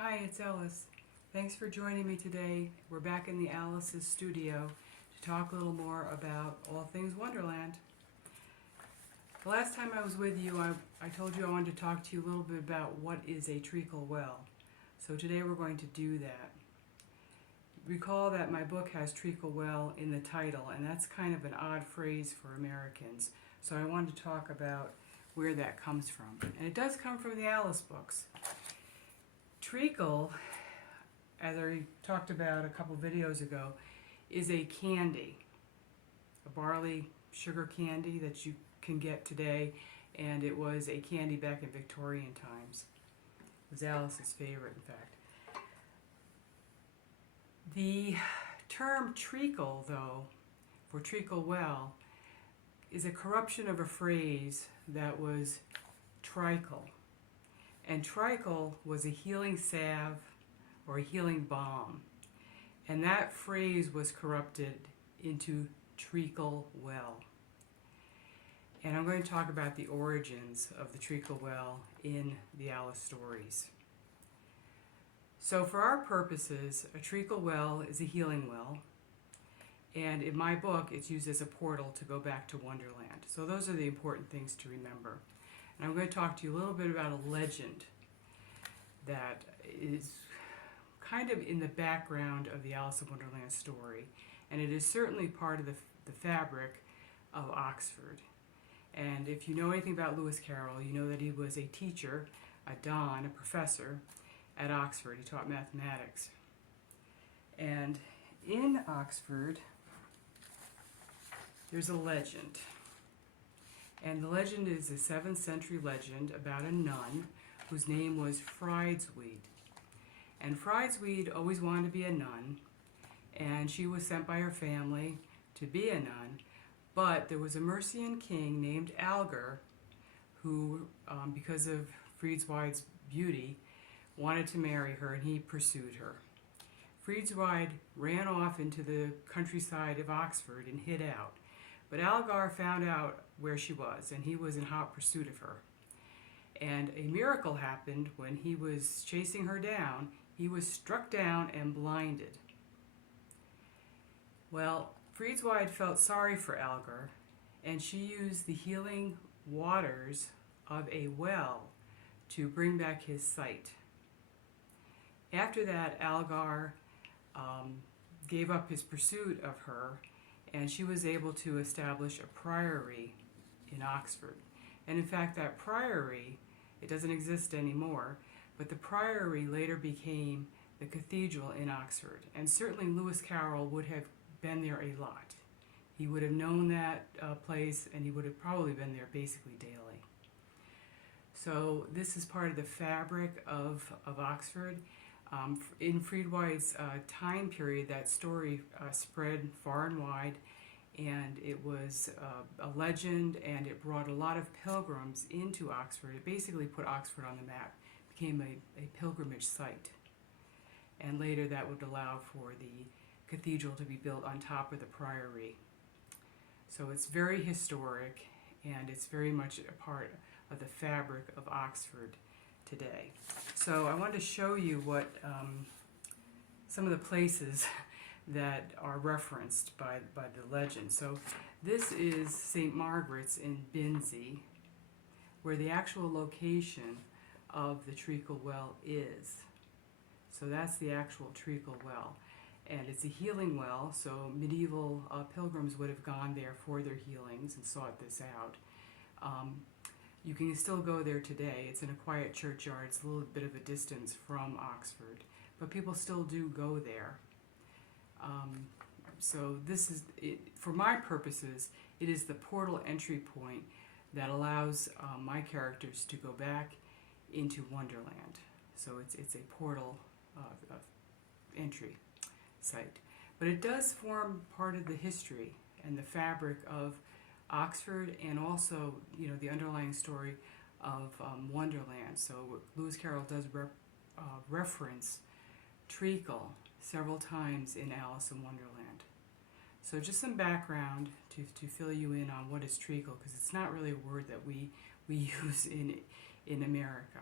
Hi, it's Ellis. Thanks for joining me today. We're back in the Alice's studio to talk a little more about all things Wonderland. The last time I was with you, I told you I wanted to talk to you a little bit about what is a treacle well. So today we're going to do that. Recall that my book has treacle well in the title, and that's kind of an odd phrase for Americans. So I wanted to talk about where that comes from. And it does come from the Alice books. Treacle, as I talked about a couple videos ago, is a candy, a barley sugar candy that you can get today, and it was a candy back in Victorian times. It was Alice's favorite, in fact. The term treacle, though, for treacle well, is a corruption of a phrase that was Treacle. And Treacle was a healing salve or a healing balm. And that phrase was corrupted into treacle well. And I'm going to talk about the origins of the treacle well in the Alice stories. So for our purposes, a treacle well is a healing well. And in my book, it's used as a portal to go back to Wonderland. So those are the important things to remember. And I'm going to talk to you a little bit about a legend that is kind of in the background of the Alice in Wonderland story. And it is certainly part of the fabric of Oxford. And if you know anything about Lewis Carroll, you know that he was a teacher, a don, a professor at Oxford. He taught mathematics. And in Oxford, there's a legend. And the legend is a 7th century legend about a nun whose name was Friedzweed. And Friedzweed always wanted to be a nun, and she was sent by her family to be a nun, but there was a Mercian king named Algar who, because of Friedzweed's beauty, wanted to marry her, and he pursued her. Friedzweed ran off into the countryside of Oxford and hid out. But Algar found out where she was, and he was in hot pursuit of her. And a miracle happened when he was chasing her down. He was struck down and blinded. Well, Friedzweed felt sorry for Algar, and she used the healing waters of a well to bring back his sight. After that, Algar gave up his pursuit of her, and she was able to establish a priory in Oxford. And in fact, that priory, it doesn't exist anymore, but the priory later became the cathedral in Oxford. And certainly Lewis Carroll would have been there a lot. He would have known that place, and he would have probably been there basically daily. So this is part of the fabric of Oxford. In Friedzweed's time period, that story spread far and wide, and it was a legend, and it brought a lot of pilgrims into Oxford. It basically put Oxford on the map, became a pilgrimage site. And later that would allow for the cathedral to be built on top of the priory. So it's very historic, and it's very much a part of the fabric of Oxford today. So I wanted to show you what some of the places that are referenced by the legend. So this is St. Margaret's in Binsey, where the actual location of the treacle well is. So that's the actual treacle well. And it's a healing well, so medieval pilgrims would have gone there for their healings and sought this out. You can still go there today. It's in a quiet churchyard. It's a little bit of a distance from Oxford, but people still do go there. So this is, for my purposes, it is the portal entry point that allows my characters to go back into Wonderland. So it's a portal entry site. But it does form part of the history and the fabric of Oxford, and also, the underlying story of Wonderland. So Lewis Carroll does reference treacle several times in Alice in Wonderland. So just some background to fill you in on what is treacle, because it's not really a word that we use in America.